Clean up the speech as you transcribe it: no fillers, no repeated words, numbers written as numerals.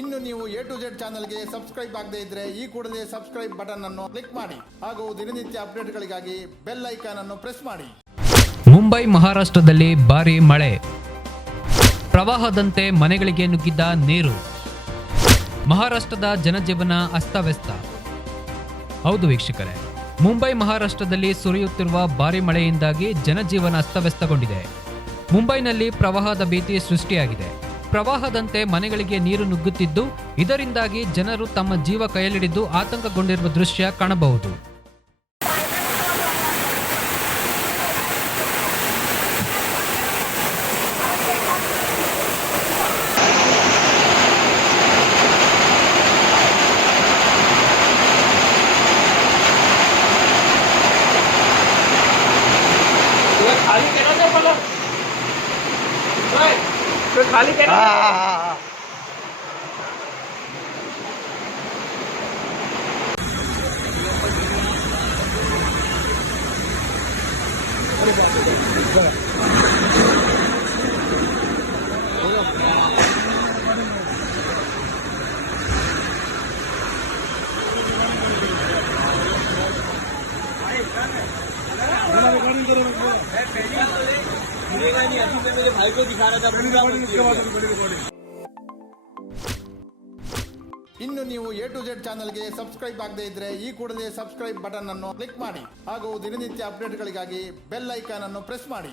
ಇನ್ನು ನೀವು A2Z ಚಾನಲ್ಗೆ ಸಬ್ಸ್ಕ್ರೈಬ್ ಆಗದೇ ಇದ್ರೆ ಈ ಕೂಡಲೇ ಸಬ್ಸ್ಕ್ರೈಬ್ ಬಟನ್ ಅನ್ನು ಕ್ಲಿಕ್ ಮಾಡಿ ಹಾಗೂ ದಿನನಿತ್ಯ ಅಪ್ಡೇಟ್ಗಳಿಗಾಗಿ ಬೆಲ್ ಐಕಾನ್ ಅನ್ನು ಪ್ರೆಸ್ ಮಾಡಿ. ಮುಂಬೈ ಮಹಾರಾಷ್ಟ್ರದಲ್ಲಿ ಭಾರೀ ಮಳೆ, ಪ್ರವಾಹದಂತೆ ಮನೆಗಳಿಗೆ ನುಗ್ಗಿದ್ದ ನೀರು. ಮಹಾರಾಷ್ಟ್ರದ ಜನಜೀವನ ಅಸ್ತವ್ಯಸ್ತ. ಹೌದು ವೀಕ್ಷಕರೇ, ಮುಂಬೈ ಮಹಾರಾಷ್ಟ್ರದಲ್ಲಿ ಸುರಿಯುತ್ತಿರುವ ಭಾರೀ ಮಳೆಯಿಂದಾಗಿ ಜನಜೀವನ ಅಸ್ತವ್ಯಸ್ತಗೊಂಡಿದೆ. ಮುಂಬೈನಲ್ಲಿ ಪ್ರವಾಹದ ಭೀತಿ ಸೃಷ್ಟಿಯಾಗಿದೆ. ಪ್ರವಾಹದಂತೆ ಮನೆಗಳಿಗೆ ನೀರು ನುಗ್ಗುತ್ತಿದ್ದು, ಇದರಿಂದಾಗಿ ಜನರು ತಮ್ಮ ಜೀವ ಕೈಯಲ್ಲಿಡಿದ್ದು ಆತಂಕಗೊಂಡಿರುವ ದೃಶ್ಯ ಕಾಣಬಹುದು. खाली क्या नहीं, अभी मैं मेरे भाई को दिखा रहा था. ಇನ್ನು ನೀವು A2Z ಚಾನಲ್ಗೆ ಸಬ್ಸ್ಕ್ರೈಬ್ ಆಗದೇ ಇದ್ರೆ ಈ ಕೂಡಲೇ ಸಬ್ಸ್ಕ್ರೈಬ್ ಬಟನ್ ಅನ್ನು ಕ್ಲಿಕ್ ಮಾಡಿ ಹಾಗೂ ದಿನನಿತ್ಯ ಅಪ್ಡೇಟ್ಗಳಿಗಾಗಿ ಬೆಲ್ ಐಕಾನ್ ಅನ್ನು ಪ್ರೆಸ್ ಮಾಡಿ.